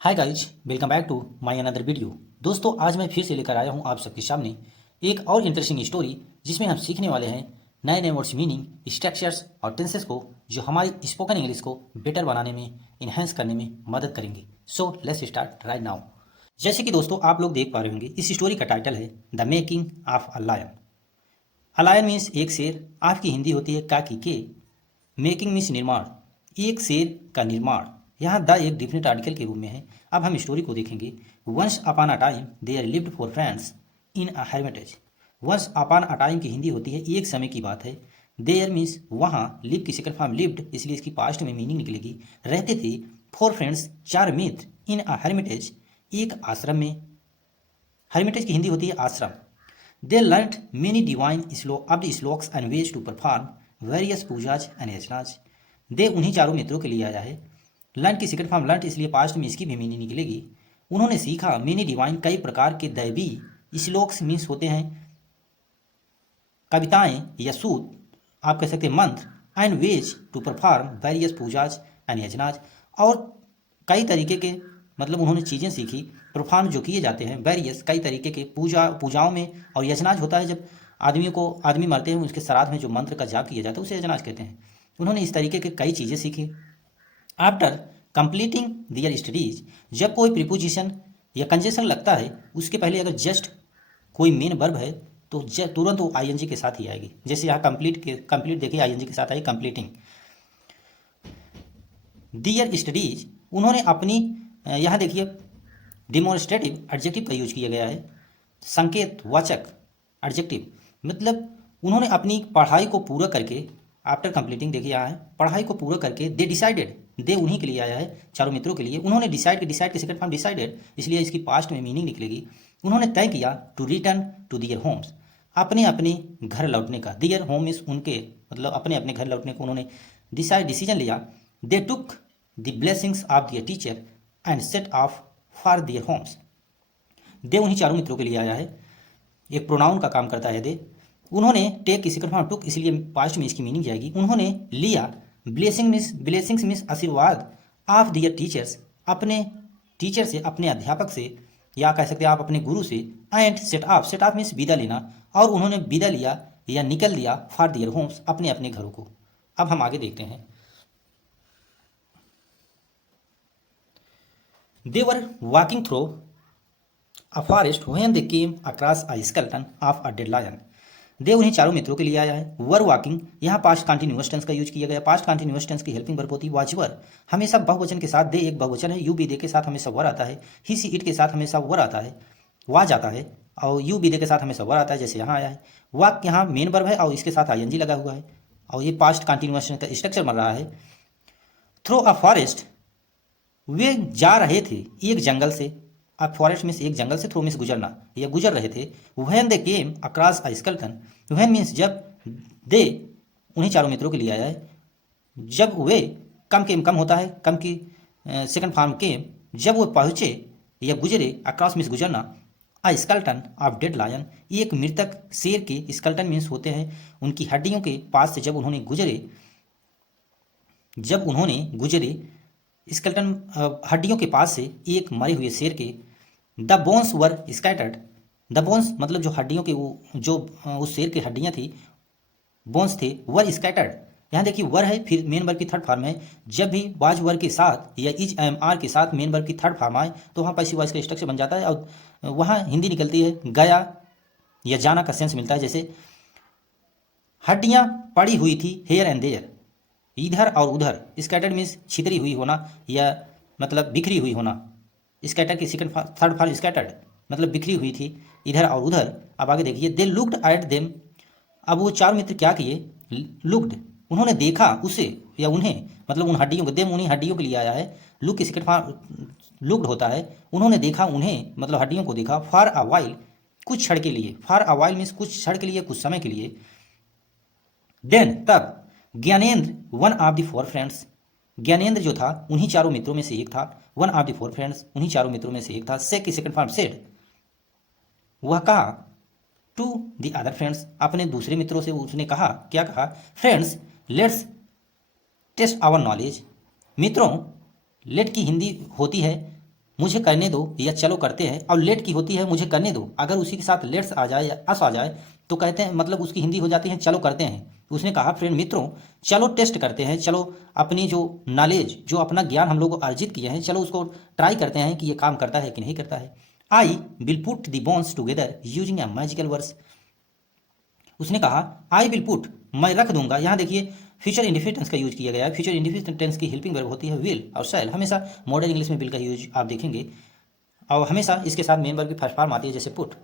Hi guys, welcome back to my another video. दोस्तों, आज मैं फिर से लेकर आया हूँ आप सबके सामने एक और इंटरेस्टिंग स्टोरी, जिसमें हम सीखने वाले हैं नए नए वर्ड्स मीनिंग, स्ट्रक्चर्स और टेंसेस को, जो हमारी स्पोकन इंग्लिश को बेटर बनाने में, इन्हेंस करने में मदद करेंगे। So let's start right now. जैसे कि दोस्तों आप लोग देख पा रहे होंगे, इस स्टोरी का टाइटल है the making of a lion. A lion means एक शेर, आपकी हिंदी होती है काकी के। मेकिंग मीन्स निर्माण, एक शेर का निर्माण। यहाँ द एक डिफिनेट आर्टिकल के रूप में है। अब हम स्टोरी को देखेंगे। Once upon a time there lived four friends in a heritage. Once upon a time की हिंदी होती है एक समय की बात है। देयर मीन्स वहाँ, लिव की सेकंड फॉर्म लिव्ड, इसलिए इसकी पास्ट में मीनिंग निकलेगी। रहते थे फोर फ्रेंड्स, चार मित्र, इन अ हेरिटेज, एक आश्रम में। हेरिटेज की हिंदी होती है ashram. They learned many divine shlokas and ways to perform various pujas and yajnas. They उन्हीं चारों मित्रों के लिए आया है। लर्न की सेकंड फॉर्म लर्न, इसलिए पास्ट में इसकी भी मीनिंग निकलेगी। उन्होंने सीखा मेनी डिवाइन, कई प्रकार के दैवी। श्लोक्स मीन्स होते हैं कविताएं या सूत, आप कह सकते हैं मंत्र। And ways to perform various pujas and yajnas, और कई तरीके के, मतलब उन्होंने चीज़ें सीखी, परफॉर्म जो किए जाते हैं, वेरियस कई तरीके के पूजाओं में। और यजनाज होता है जब आदमी मरते हैं, उसके श्राद्ध में जो मंत्र का जाप किया जाता है उसे यजनाज कहते हैं। उन्होंने इस तरीके के कई चीज़ें सीखी। आफ्टर कंप्लीटिंग दियर स्टडीज, जब कोई प्रीपोजिशन या कंजेशन लगता है, उसके पहले अगर जस्ट कोई मेन वर्ब है तो तुरंत वो आईएनजी के साथ ही आएगी। जैसे यहाँ कंप्लीट देखिए, आईएनजी के साथ आई कंप्लीटिंग। दियर स्टडीज, उन्होंने अपनी, यहाँ देखिए डिमोन्स्ट्रेटिव एडजेक्टिव का यूज किया गया है, संकेत वाचक एडजेक्टिव। मतलब उन्होंने अपनी पढ़ाई को पूरा करके, आफ्टर कंप्लीटिंग देखिए यहाँ है, पढ़ाई को पूरा करके, दे डिसाइडेड, दे उन्हीं के लिए आया है, चारों मित्रों के लिए। उन्होंने डिसाइड के सेकंड फॉर्म डिसाइडेड, इसलिए इसकी पास्ट में मीनिंग निकलेगी। उन्होंने तय किया to return to their homes, अपने अपने घर लौटने का। दियर होम इस उनके, मतलब अपने अपने घर लौटने को उन्होंने डिसीजन लिया। They took the blessings of their teacher and set off for their homes. They उन्हीं चारों मित्रों के लिए आया है, एक प्रोनाउन का काम करता है दे। उन्होंने टेक की सेकंड फॉर्म टुक, इसलिए पास्ट में इसकी मीनिंग जाएगी। उन्होंने लिया, ब्लेसिंग्स मीन्स आशीर्वाद, ऑफ दियर टीचर्स, अपने टीचर से, अपने अध्यापक से, या कह सकते हैं आप अपने गुरु से। एंड सेट ऑफ मीन्स विदा लेना, और उन्होंने विदा लिया या निकल दिया फॉर दियर होम्स, अपने अपने घरों को। अब हम आगे देखते हैं। They were walking through a forest when they came across a skeleton of a dead lion. They उन्हीं चारों मित्रों के लिए आया है। वर वॉकिंग, यहाँ पास्ट कंटिन्यूअस टेंस का यूज किया गया। पास्ट कंटिन्यूअस टेंस की हेल्पिंग वर्ब होती है वॉच वर, हमेशा बहुवचन के साथ। दे एक बहुवचन है, यू बी दे के साथ हमेशा वर आता है। ही सी इट के साथ हमेशा वर आता है, वाज आता है। और यू बी दे के साथ हमेशा वर आता है, जैसे यहाँ आया है। वॉक यहाँ मेन वर्ब है और इसके साथ आईएनजी लगा हुआ है, और ये पास्ट कंटिन्यूअस का स्ट्रक्चर बन रहा है। थ्रू अ फॉरेस्ट, वे जा रहे थे एक जंगल से। अब फॉरेस्ट मीन्स एक जंगल से, थ्रू मीन्स गुजरना, या गुजर रहे थे। When they came across a skeleton, when means जब, दे उन्हीं चारों मित्रों के लिए आया है। जब वे, कम होता है, कम की सेकंड फॉर्म केम, जब वो पहुँचे या गुजरे, अक्रॉस मीन्स गुजरना, a skeleton of dead lion, एक मृतक शेर के, स्केलेटन मीन्स होते हैं उनकी हड्डियों के पास से। जब उन्होंने गुजरे स्केलेटन, हड्डियों के पास से एक मरे हुए शेर के। The bones were scattered, the bones मतलब जो हड्डियों के, वो जो उस शेर की हड्डियां थी, बोन्स थे, वर स्कैटर्ड। यहाँ देखिए वर है, फिर मेन वर्ब की थर्ड फॉर्म है। जब भी वाज वर के साथ या इज एम आर के साथ मेन वर्ब की थर्ड फॉर्म आए तो वहाँ पैसिव वॉइस का स्ट्रक्चर बन जाता है, और वहाँ हिंदी निकलती है गया या जाना का सेंस मिलता है। जैसे हड्डियाँ पड़ी हुई थी, हेयर एंड देयर, इधर और उधर। स्कैटर्ड मीन्स छितरी हुई होना, या मतलब बिखरी हुई होना। स्कैटर की सेकंड थर्ड फॉर्म स्कैटर्ड, मतलब बिखरी हुई थी, इधर और उधर। अब आगे देखिए, दे लुक्ड एट देम, अब वो चार मित्र क्या किए, लुक्ड, उन्होंने देखा उसे या उन्हें, मतलब उन हड्डियों को। देम उन्हीं हड्डियों के लिए आया है। लुक की सेकंड फॉर्म लुक्ड होता है। उन्होंने देखा उन्हें, मतलब हड्डियों को देखा। फॉर अ वाइल, कुछ क्षण के लिए। फॉर अ वाइल मीन्स कुछ क्षण के लिए, कुछ समय के लिए। देन तब, Gyanendra one of the four friends, Gyanendra जो था उन्हीं चारों मित्रों में से एक था। One of the four friends, उन्हीं चारों मित्रों में से एक था। से की सेकंड फॉर्म सेड, वह कहा टू द अदर फ्रेंड्स, अपने दूसरे मित्रों से उसने कहा, क्या कहा, friends let's test our knowledge. मित्रों, लेट की हिंदी होती है मुझे करने दो या चलो करते हैं, और लेट की होती है मुझे करने दो। अगर उसी के साथ लेट्स आ जाए या अस आ जाए तो कहते हैं मतलब उसकी हिंदी हो जाती है चलो करते हैं। उसने कहा फ्रेंड मित्रों चलो टेस्ट करते हैं, चलो अपनी जो नॉलेज जो अपना ज्ञान हम लोग अर्जित किए हैं चलो उसको ट्राई करते हैं कि ये काम करता है कि नहीं करता है। I will put the bones together using a magical words. उसने कहा आई विल पुट मैं रख दूंगा, यहाँ देखिए फ्यूचर इंडिफिनिट टेंस का यूज किया गया है। फ्यूचर इंडिफिनिट टेंस की हेल्पिंग वर्ब होती है विल और शैल। हमेशा मॉडर्न इंग्लिश में विल का यूज आप देखेंगे और हमेशा इसके साथ मेन वर्ब की फर्स्ट फॉर्म आती है जैसे पुट।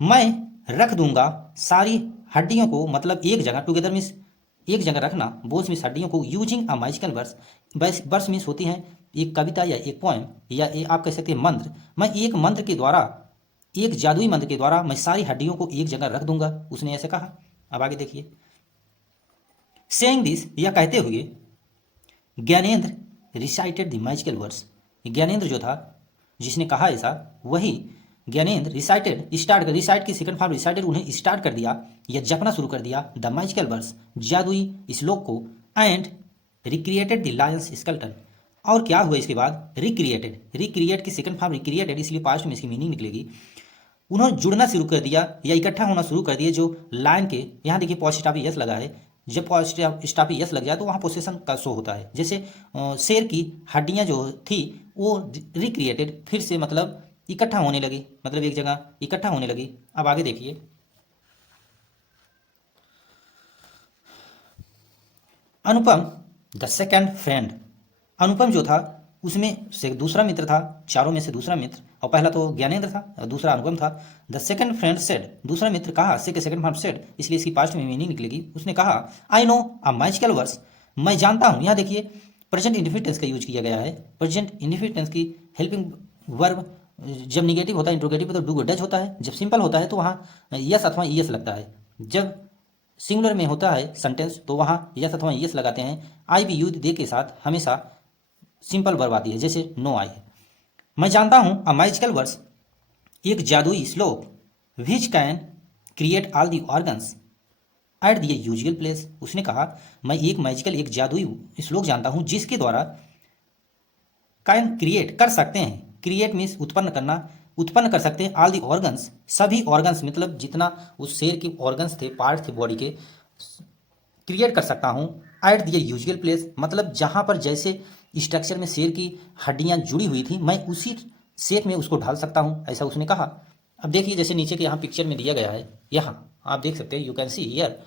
मैं रख दूंगा सारी हड्डियों को, मतलब एक जगह, टुगेदर मीन्स एक जगह रखना, बोन्स मीन्स हड्डियों को, using a magical words, words means होती हैं एक कविता या एक पोएम या आप कह सकते हैं मंत्र। मैं एक मंत्र के द्वारा, एक जादुई मंत्र के द्वारा मैं सारी हड्डियों को एक जगह रख दूंगा, उसने ऐसे कहा। अब आगे देखिए, सेइंग दिस यह कहते हुए Gyanendra recited the magical words. Gyanendra जो था जिसने कहा ऐसा, वही ज्ञानेंद्र रिसाइटेड, स्टार्ट कर, रिसाइट की सेकंड फॉर्म रिसाइटेड, उन्हें स्टार्ट कर दिया या जपना शुरू कर दिया द मैजिकल वर्ड्स, जादुई श्लोक को, and recreated the Lions skeleton. और क्या हुआ इसके बाद, रिक्रिएटेड, रिक्रिएट की सेकंड फॉर्म रिक्रिएटेड, इसलिए पास्ट में इसकी मीनिंग निकलेगी। उन्होंने जुड़ना शुरू कर दिया या इकट्ठा होना शुरू कर दिए जो लाइन के, यहाँ देखिए पॉजिटिव यस लगा है, जब पॉजिटिव यस लग जाए तो वहाँ पोसेशन का शो होता है। जैसे शेर की हड्डियाँ जो थी वो रिक्रिएटेड, फिर से मतलब इकट्ठा होने लगी, मतलब एक जगह इकट्ठा होने लगी। अब आगे देखिए, अनुपम द सेकंड फ्रेंड, अनुपम जो था उसमें से दूसरा मित्र था, चारों में से दूसरा मित्र, और पहला तो ज्ञानेंद्र था और दूसरा अनुपम था। द सेकंड फ्रेंड सेड, दूसरा मित्र कहा, से के सेकंड फॉर्म सेड, इसलिए इसकी पास्ट में मीनिंग निकलेगी। उसने कहा I know a magical words, मैं जानता हूँ। यहाँ देखिए प्रेजेंट इंडिफिनिट टेंस का यूज किया गया है। प्रेजेंट इंडिफिनिट टेंस की हेल्पिंग वर्ब जब निगेटिव होता है, इंट्रोगेटिव तो डू डज होता है, जब सिंपल होता है तो वहाँ यस अथवा ईएस लगता है, जब सिंगुलर में होता है सेंटेंस तो वहाँ यस अथवा ईएस लगाते हैं। आई भी यूज दे के साथ हमेशा सिंपल वर्ब आती है, जैसे नो आई है। मैं जानता हूँ अ मैजिकल वर्ड्स, एक जादुई श्लोक, which can create all the organs at the usual place. उसने कहा मैं एक मैजिकल, एक जादुई श्लोक जानता हूँ जिसके द्वारा कैन क्रिएट कर सकते हैं, क्रिएट मीन्स उत्पन्न करना, उत्पन्न कर सकते हैं ऑल दी ऑर्गन्स, सभी ऑर्गन्स, मतलब जितना उस शेर के ऑर्गन्स थे, पार्ट थे बॉडी के, क्रिएट कर सकता हूँ एट द यूजुअल प्लेस, मतलब जहाँ पर जैसे स्ट्रक्चर में शेर की हड्डियाँ जुड़ी हुई थी मैं उसी शेप में उसको ढाल सकता हूँ, ऐसा उसने कहा। अब देखिए जैसे नीचे के यहाँ पिक्चर में दिया गया है, यहाँ आप देख सकते हैं, यू कैन सी हियर,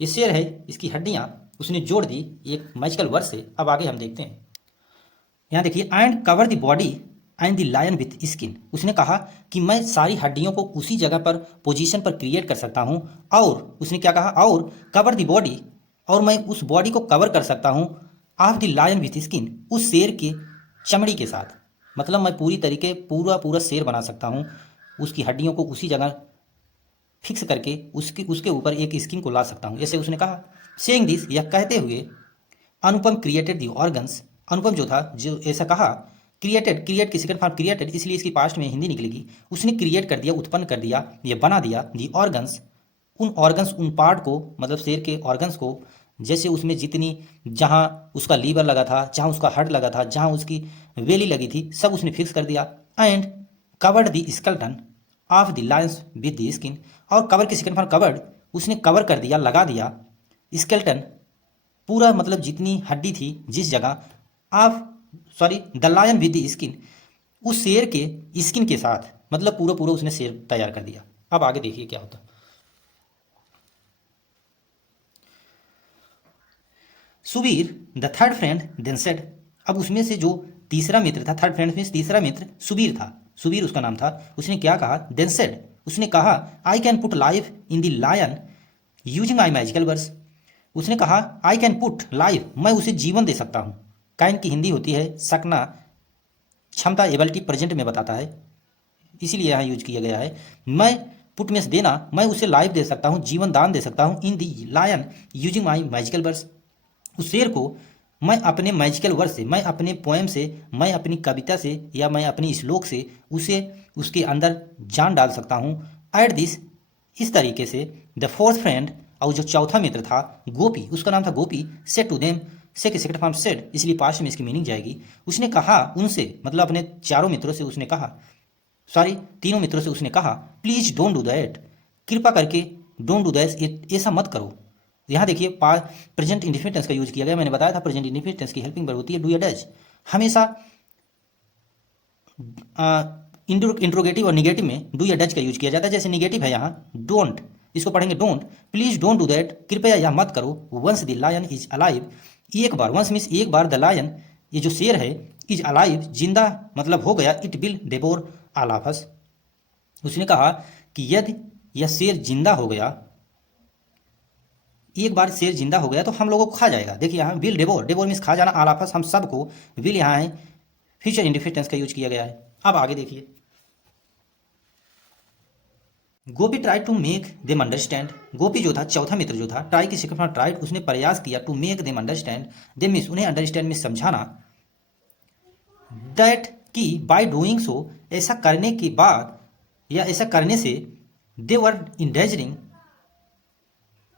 ये शेर है, इसकी हड्डियाँ उसने जोड़ दी एक मैजिकल वर्ड से। अब आगे हम देखते हैं, यहाँ देखिए and cover the body and the lion with skin. उसने कहा कि मैं सारी हड्डियों को उसी जगह पर पोजीशन पर क्रिएट कर सकता हूँ, और उसने क्या कहा, और कवर द बॉडी, और मैं उस बॉडी को कवर कर सकता हूँ of the lion with skin, उस शेर के चमड़ी के साथ, मतलब मैं पूरी तरीके पूरा पूरा शेर बना सकता हूँ, उसकी हड्डियों को उसी जगह फिक्स करके उसके उसके ऊपर एक स्किन को ला सकता हूँ, ऐसे उसने कहा। सेइंग दिस, यह कहते हुए अनुपम क्रिएटेड दी ऑर्गन्स, अनुपम जो था जो ऐसा कहा, क्रिएटेड, क्रिएट की सेकंड फॉर्म क्रिएटेड, इसलिए इसकी पास्ट में हिंदी निकलेगी। उसने क्रिएट कर दिया, उत्पन्न कर दिया, ये बना दिया दी ऑर्गन्स, उन ऑर्गन्स, उन पार्ट को, मतलब शेर के ऑर्गन्स को, जैसे उसमें जितनी, जहाँ उसका लीवर लगा था, जहाँ उसका हार्ट लगा था, जहाँ उसकी वेली लगी थी, सब उसने फिक्स कर दिया। And covered the skeleton of the Lions with the skin, और कवर की सेकंड फॉर्म कवर्ड, उसने कवर कर दिया, लगा दिया स्केलेटन, पूरा मतलब जितनी हड्डी थी जिस जगह, of sorry the lion with the skin, उस शेर के स्किन के साथ, मतलब पूरा पूरा उसने शेर तैयार कर दिया। अब आगे देखिए क्या होता। Subir the third friend then said, अब उसमें से जो तीसरा मित्र था, थर्ड फ्रेंड में तीसरा मित्र सुबीर था, सुबीर उसका नाम था, उसने क्या कहा, देन सेड, उसने कहा I can put life in the lion using my magical words. उसने कहा आई कैन पुट लाइफ, मैं उसे जीवन दे सकता हूँ। कैन की हिंदी होती है सकना, क्षमता, एबिलिटी, प्रेजेंट में बताता है, इसीलिए यहाँ यूज किया गया है। मैं पुट में देना, मैं उसे लाइफ दे सकता हूँ, जीवन दान दे सकता हूँ, in the lion using my magical words, उस शेर को मैं अपने मैजिकल वर्ड से, मैं अपने पोएम से, मैं अपनी कविता से, या मैं अपनी श्लोक से उसे उसके अंदर जान डाल सकता हूँ। एट दिस, इस तरीके से द फोर्थ फ्रेंड, और जो चौथा मित्र था गोपी, उसका नाम था गोपी, सेड टू देम, से के सेकंड फॉर्म सेड, इसलिए पास्ट में इसकी मीनिंग जाएगी। उसने कहा उनसे, मतलब अपने चारों मित्रों से उसने कहा, सॉरी तीनों मित्रों से उसने कहा, प्लीज डोंट डू दैट, कृपा करके डोंट डू दैट, ऐसा मत करो। यहाँ देखिए प्रेजेंट इंडेफिनिट टेंस का यूज किया गया। मैंने बताया था प्रेजेंट इंडेफिनिट टेंस की हेल्पिंग वर्ब होती है डू या डज। हमेशा इंट्रोगेटिव और निगेटिव में डू या डज का यूज किया जाता है। जैसे निगेटिव है यहाँ डोंट, इसको पढ़ेंगे don't, please don't do that, कृपया यह मत करो। Once the lion is alive, एक बार, वंस मीन्स एक बार, द लायन ये जो शेर है, इज अलाइव जिंदा मतलब हो गया, it will devour all of us, उसने कहा कि यदि यह शेर जिंदा हो गया, एक बार शेर जिंदा हो गया तो हम लोगों को खा जाएगा। देखिए यहाँ विल डेवोर, डेवोर मीन्स खा जाना, ऑल ऑफ अस हम सबको, विल यहाँ है फ्यूचर इंडेफिनिट टेंस का यूज किया गया है। अब आगे देखिए, Gopi try to make them understand, Gopi जो था चौथा मित्र जो था, ट्राई की सेकंड फॉर्म ट्राइड, उसने प्रयास किया, to make them understand, them means उन्हें अंडरस्टैंड में समझाना, दैट कि बाय डूइंग सो, ऐसा करने के बाद या ऐसा करने से, दे वर इंडेंजरिंग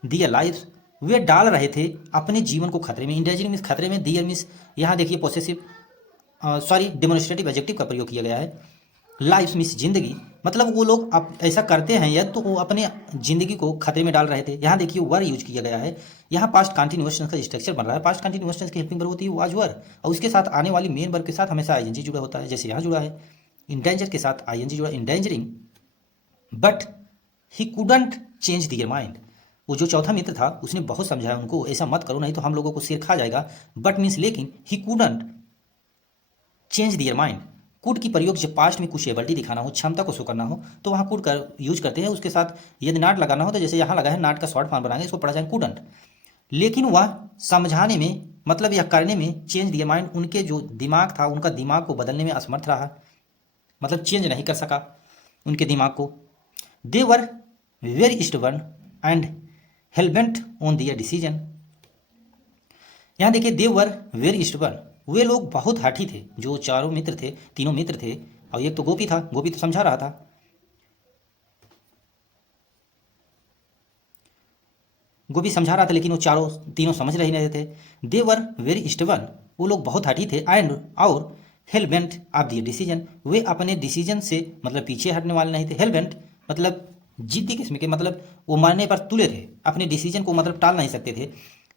दियर लाइफ, वे डाल रहे थे अपने जीवन को खतरे में। इंडेंजरिंग मीन्स खतरे में, दियर मीन्स यहाँ देखिए पोसेसिव सॉरी डेमोन्स्ट्रेटिव एडजेक्टिव का प्रयोग किया गया है। लाइफ मीन्स जिंदगी, मतलब वो लोग अब ऐसा करते हैं या तो वो अपने जिंदगी को खतरे में डाल रहे थे। यहाँ देखिए वर यूज किया गया है। यहाँ पास्ट कंटिन्यूअस टेंस का स्ट्रक्चर बन रहा है। पास्ट कंटिन्यूअस टेंस की हेल्पिंग वर्ब होती है वाज वर, और उसके साथ आने वाली मेन वर्ब के साथ हमेशा आईएनजी जुड़ा होता है, जैसे यहाँ जुड़ा है। इंडेंजर के साथ आईएनजी जुड़ा, endangering, but he couldn't change their mind, वो जो चौथा मित्र था उसने बहुत समझाया उनको, ऐसा मत करो नहीं तो हम लोगों को सिर खा जाएगा। बट मीन्स लेकिन, he couldn't change their mind, could की प्रयोग जब पास्ट में कुछ एबिलिटी दिखाना हो, क्षमता को शो करना हो, तो वहाँ कुड का यूज करते हैं। उसके साथ यदि नाट लगाना हो तो जैसे यहाँ लगा है नाट का शॉर्ट फॉर्म बनाएंगे, इसको पढ़ा जाए कुडंट। लेकिन वह समझाने में, मतलब यह करने में, चेंज दियर माइंड, उनके जो दिमाग था उनका दिमाग को बदलने में असमर्थ रहा, मतलब चेंज नहीं कर सका उनके दिमाग को। They were very stubborn and hellbent on their decision, यहाँ देखिए दे वर वेरी स्टबर्न, वे लोग बहुत हठी थे, जो चारों मित्र थे, तीनों मित्र थे, और एक तो गोपी था, गोपी तो समझा रहा था, गोपी समझा रहा था, लेकिन वो चारों तीनों समझ नहीं रहे थे। दे वर वेरी स्टबर्न, वो लोग बहुत हठी थे, एंड और हेलबेंट ऑफ दियर डिसीजन, वे अपने डिसीजन से मतलब पीछे हटने वाले नहीं थे। हेलबेंट मतलब जिद्दी किस्म के, मतलब वो मरने पर तुले थे, अपने डिसीजन को मतलब टाल नहीं सकते थे।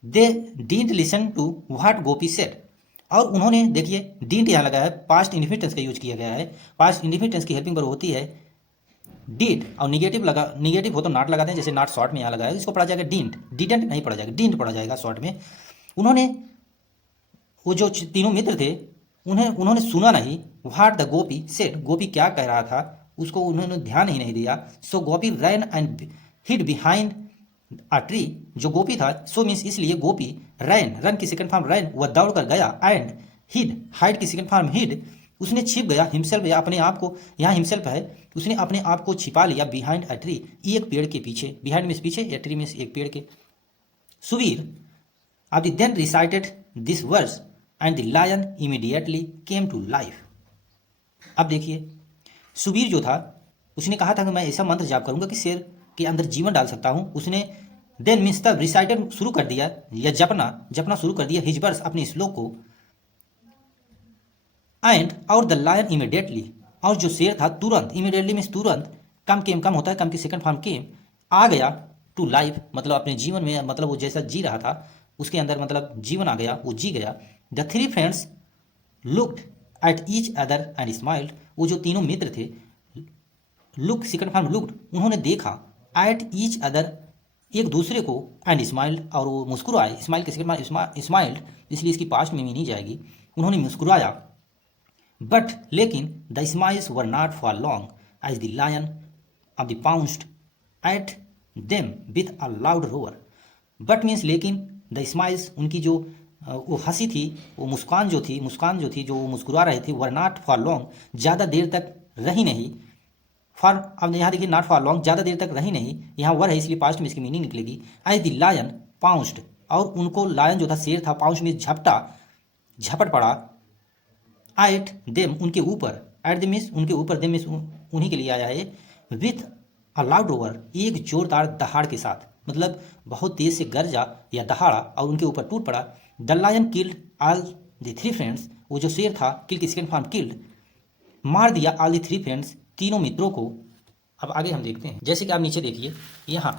They didn't listen to what Gopi said, और उन्होंने, देखिए डिडंट यहाँ लगा है, पास्ट इंडेफिनिट टेंस का यूज किया गया है। पास्ट इंडेफिनिट टेंस की हेल्पिंग वर्ब होती है डिड, और निगेटिव लगा, निगेटिव हो तो नॉट लगाते हैं, जैसे नॉट शॉर्ट में यहाँ लगा है, इसको पढ़ा जाएगा डिडंट, डिडंट नहीं पढ़ा जाएगा, डिडंट पढ़ा जाएगा शॉर्ट में। उन्होंने, वो जो तीनों मित्र थे, उन्होंने सुना नहीं, व्हाट द गोपी सेड, गोपी क्या कह रहा था उसको उन्होंने ध्यान ही नहीं दिया। So Gopi ran and hid behind a tree, जो गोपी था, सो मीन्स इसलिए गोपी, रैन, रन की सेकंड फॉर्म रैन, वह दौड़ कर गया, एंड हिड, हाइड की सेकंड फॉर्म हिड, उसने छिप गया, हिमसेल्फ या अपने आप को, यहाँ हिमसेल्फ है, उसने अपने आप को छिपा लिया, बिहाइंड अ ट्री, एक पेड़ के पीछे, बिहाइंड मीन्स पीछे, या ट्री मीन्स एक पेड़ के। सुबीर अब then recited this verse and the lion immediately came to life. अब देखिए सुबीर जो था उसने कहा था कि मैं ऐसा मंत्र जाप करूंगा कि शेर के अंदर जीवन डाल सकता हूं। उसने देन मीन्स तब रिसाइटेड शुरू कर दिया, या जपना शुरू कर दिया, हिज वर्स अपने श्लोक को, एंड और द लायन इमीडिएटली, और जो शेर था तुरंत, इमीडिएटली मीन्स तुरंत, कम होता है, कम की सेकंड फॉर्म केम, आ गया टू लाइफ, मतलब अपने जीवन में, मतलब वो जैसा जी रहा था उसके अंदर मतलब जीवन आ गया, वो जी गया। The three friends looked at each other and smiled, वो जो तीनों मित्र थे, लुक सेकंड फॉर्म लुक्ड, उन्होंने देखा, एट ईच अदर, एक दूसरे को, एंड स्माइल्ड, और वो मुस्कुराए, स्माइल के सेकंड फॉर्म स्माइल्ड, इसलिए इसकी पास्ट में नहीं जाएगी, उन्होंने मुस्कुराया। बट लेकिन the smiles were not for long as the lion of the pounced at them with a loud roar. But means लेकिन, द स्माइल्स, उनकी जो वो हंसी थी, वो मुस्कान जो थी जो वो मुस्कुरा रहे थे, वर नॉट फॉर लॉन्ग, ज़्यादा देर तक रही नहीं। फॉर, अब यहाँ देखिए नॉट फॉर लॉन्ग, ज़्यादा देर तक रही नहीं, यहाँ वर है इसलिए पास्ट में इसकी मीनिंग निकलेगी। एज द लायन पाउंस्ड, और उनको लायन जो था शेर था, पाउंस्ड में झपट पड़ा, एट देम, उनके ऊपर, एट द मीन्स उनके ऊपर, देम मीन्स उन्हीं के लिए आया है, विथ अ लाउड रोअर, एक जोरदार दहाड़ के साथ, मतलब बहुत तेज से गरजा या दहाड़ा और उनके ऊपर टूट पड़ा। The lion killed all the three friends, वो जो शेर था किल की सेकेंड फॉर्म किल्ड, मार दिया ऑल द थ्री फ्रेंड्स, तीनों मित्रों को। अब आगे हम देखते हैं, जैसे कि आप नीचे देखिए यहाँ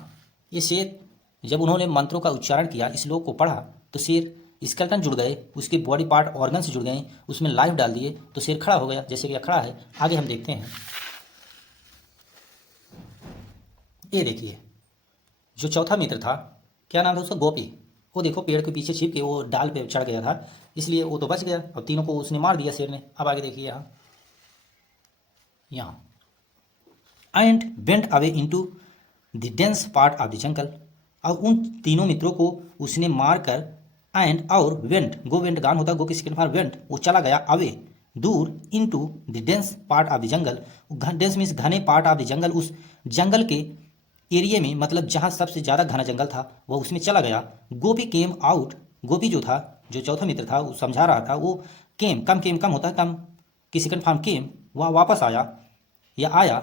ये शेर जब उन्होंने मंत्रों का उच्चारण किया, श्लोक को पढ़ा, तो शेर स्केलेटन जुड़ गए, उसके बॉडी पार्ट ऑर्गन से जुड़ गए, उसमें लाइफ डाल दिए तो शेर खड़ा हो गया, जैसे कि यह खड़ा है। आगे हम देखते हैं, ये देखिए जो चौथा मित्र था, क्या नाम था उसका, गोपी, वो देखो पेड़ के पीछे छिप के वो डाल पे चढ़ गया था, इसलिए वो तो बच गया और तीनों को उसने मार दिया शेर ने। अब आगे देखिए यहाँ and went away into the dense part of the jungle, और उन तीनों मित्रों को उसने मार कर, एंड और वेंट, गो वेंट गान होता है, गो की सेकंड फॉर्म वेंट, वो चला गया अवे दूर, into the dense part of the jungle, dense means घने पार्ट ऑफ द जंगल, उस जंगल के एरिए में, मतलब जहाँ सबसे ज़्यादा घना जंगल था वह उसमें चला गया। गोपी केम आउट, गोपी जो था, जो चौथा मित्र था, वो समझा रहा था, वो केम, कम होता है, कम की सेकंड फॉर्म केम, वह वापस आया या आया,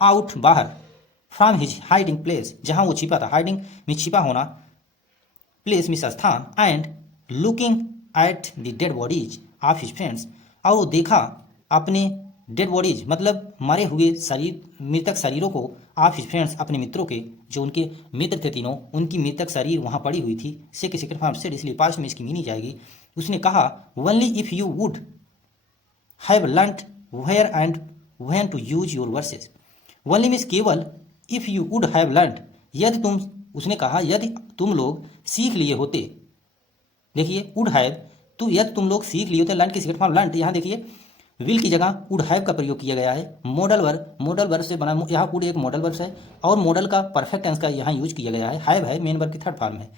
आउट बाहर, फ्रॉम हिज हाइडिंग प्लेस, जहाँ वो छिपा था, हाइडिंग में छिपा होना, प्लेस में स्थान, and looking at the dead bodies of his friends, और वो देखा अपने डेड बॉडीज मतलब मरे हुए शरीर, मृतक शरीरों को, ऑफ हिज फ्रेंड्स अपने मित्रों के, जो उनके मित्र थे तीनों, उनकी मृतक शरीर वहाँ पड़ी हुई थी। से की सेकंड फॉर्म सेड, इसलिए पास्ट में इसकी मीनिंग जाएगी। उसने कहा only if you would have learned where and when to use your verses, only means केवल, if you would have learned, यदि तुम, उसने कहा यदि तुम लोग सीख लिए होते, देखिए वुड हैव, तो यदि तुम लोग सीख लिए होते, लर्न की सेकंड फॉर्म लर्न, यहाँ देखिए विल की जगह वुड हैव का प्रयोग किया गया है, मॉडल वर्ब से बना, यहाँ वुड एक मॉडल वर्ब है और मॉडल का परफेक्ट टेंस का यहाँ यूज किया गया है, हैव है मेन वर्ब की थर्ड फॉर्म है।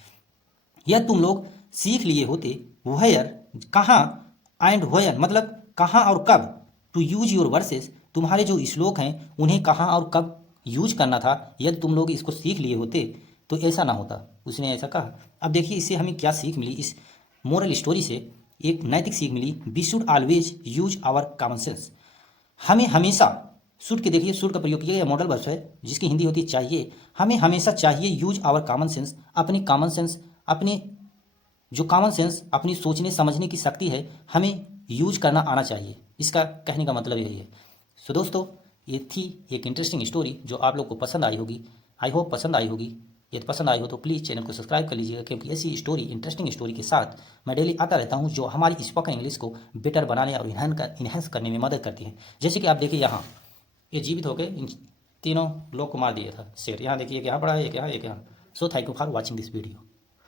यदि तुम लोग सीख लिए होते, वेयर कहाँ, एंड वेयर मतलब कहाँ और कब, टू यूज योर वर्सेस तुम्हारे जो श्लोक हैं उन्हें कहाँ और कब यूज करना था, यदि तुम लोग इसको सीख लिए होते तो ऐसा ना होता, उसने ऐसा कहा। अब देखिए इससे हमें क्या सीख मिली, इस मोरल स्टोरी से एक नैतिक सीख मिली, we should always use our common sense, हमें हमेशा, शुड के देखिए शुड का प्रयोग किया गया मॉडल वर्ब है जिसकी हिंदी होती है चाहिए, हमें हमेशा चाहिए यूज आवर कॉमन सेंस, अपनी कॉमन सेंस, अपनी जो कॉमन सेंस, अपनी सोचने समझने की शक्ति है, हमें यूज करना आना चाहिए, इसका कहने का मतलब यही है। सो दोस्तों ये थी एक इंटरेस्टिंग स्टोरी जो आप लोग को पसंद आई होगी, आई होप पसंद आई होगी। यदि पसंद आई हो तो प्लीज़ चैनल को सब्सक्राइब कर लीजिएगा, क्योंकि ऐसी स्टोरी, इंटरेस्टिंग स्टोरी के साथ मैं डेली आता रहता हूँ जो हमारी स्पोकन इंग्लिश को बेटर बनाने और इन्हेंस करने में मदद करती है। जैसे कि आप देखिए यहाँ ये जीवित होकर इन तीनों लोग को मार दिया था शेर, यहाँ देखिए एक यहाँ पड़ा है, एक यहाँ, एक यहाँ। So thank you for watching this video.